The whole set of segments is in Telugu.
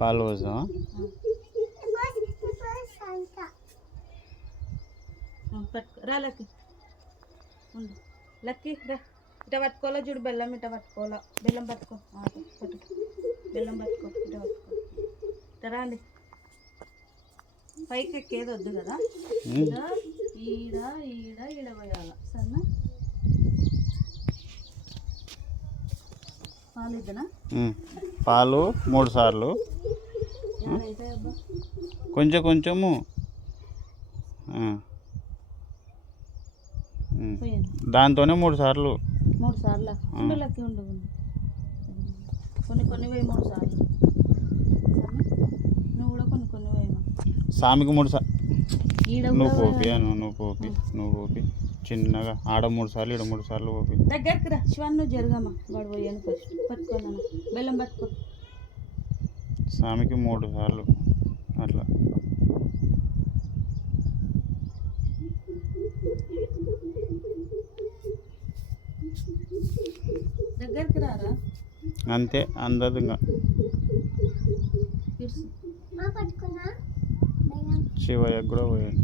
పాలు పోసావా పట్టుకో. రా లక్కి. రా. ఇట పట్టుకోవాలా? చూడు బెల్లం ఇట పట్టుకోవాలా? బెల్లం పట్టుకో. పట్టుకో. బెల్లం పట్టుకో ఇట పట్టుకో. ఇట రాండి. పైకి ఎక్కేది వద్దు కదా. ఈడ ఈడ ఈడ ఈడ పోయాల? సరేనా? పాలు మూడు సార్లు. కొంచెం కొంచెము. దాంతోనే మూడు సార్లు. మూడు సార్లు? కొన్ని కొన్ని పోయి మూడు సార్లు? నువ్వు కూడా కొన్ని కొన్ని పోయమా సామికి మూడు సార్లు నువ్వు పోపి నువ్వు పోపి నువ్వు పోపి. చిన్నగా ఆడ మూడు సార్లు ఈడ మూడు సార్లు పోపి. దగ్గరికి రా. శివన్ నువ్వు జరగమ్మా. వాడు పోయాను ఫస్ట్ పట్టుకోనా బెల్లం పట్టుకో. సామికి మూడు సార్లు. అట్లా. దగ్గరికి రారా? అంతే అందదు ఇంకా పిలుసు శివయ్యకు కూడా పోయాను.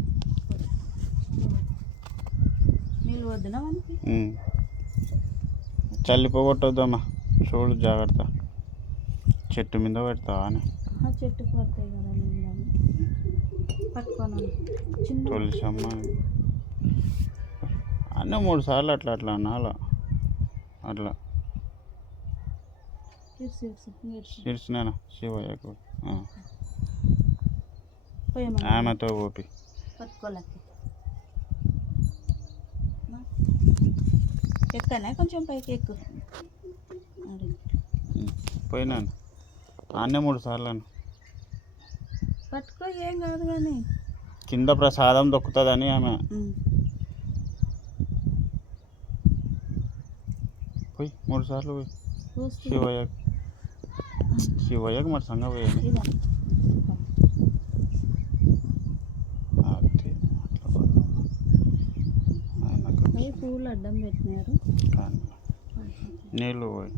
నీళ్ళు వద్దునా మనకి ఉమ్. చల్లి పోగొట్టొద్దమ్మా చూడు జాగ్రత్త. చెట్టు మీద పెడతావా అని. చిన్న తులసమ్మ అన్నీ మూడు సార్లు అట్లా అట్లా అనాల అట్లా. ఇరుసు ఇరుసు ఇరుసు. ఇరిసినానా శివయ్యకు ఆమెతో పోపి పట్టుకోలేక. ఎక్కనే కొంచెం పైకి ఎక్కు. పోయినాను అన్నీ మూడు సార్లు పట్టుకో ఏం కాదు కానీ. కింద ప్రసాదం దొక్కుతుందని ఆమె. పోయి మూడు సార్లు పోయి. శివయ్యకు. శివయ్యకు మరి సంగ పోయాను ఇదా అది అట్లా పోయి. పూలు అడ్డం పెట్టినారు. నీళ్ళు పోయి.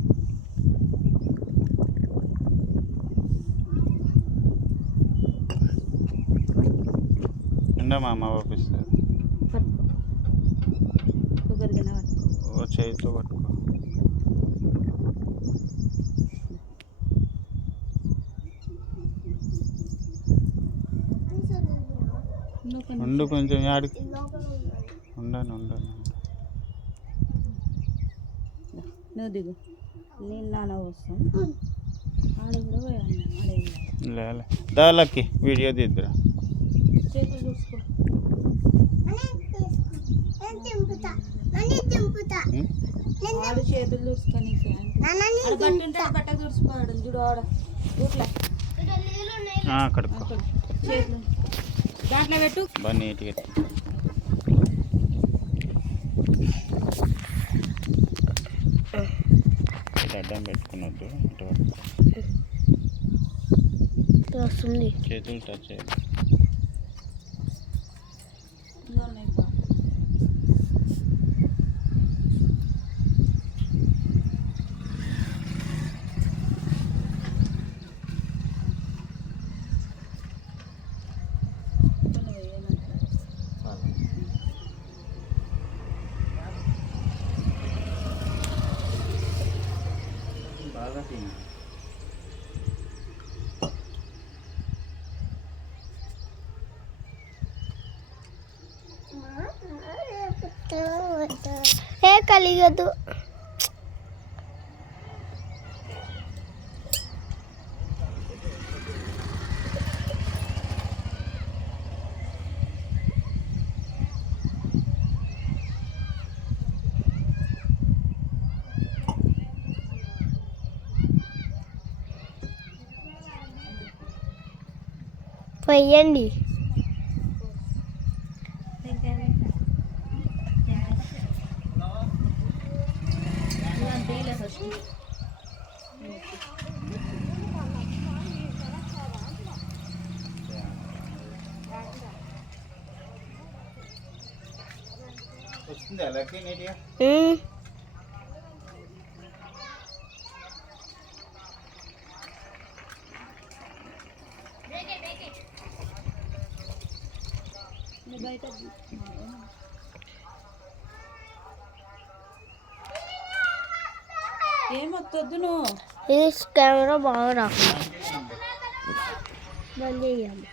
ఉండమా అమ్మ ఓ చేతితో పట్టుకో. ఉండు కొంచెం యాడికి. ఉండను ఉండను. నువ్వు దిగు. నేను నాన్న వస్తాను. దాలకి వీడియో తీద్దురా. చేతులు చూసుకొని బట్ట చూసుకోవాడు చూడు ఆడ. కడుక్కో దాంట్లో పెట్టు. బాగా నీట్గా ఇటు అడ్డం పెట్టుకున్నట్టు ఇటు. వస్తుంది చేతులు టచ్ చేయాలి బాగా తిను ఏ కలిగదు పొయ్యండి వస్తుంది అలాగే నీట్గా ఏమొద్దు నువ్వు? నువ్వు ఇది కెమెరా బాగా రాకుండా. బంద్ చేయాలి.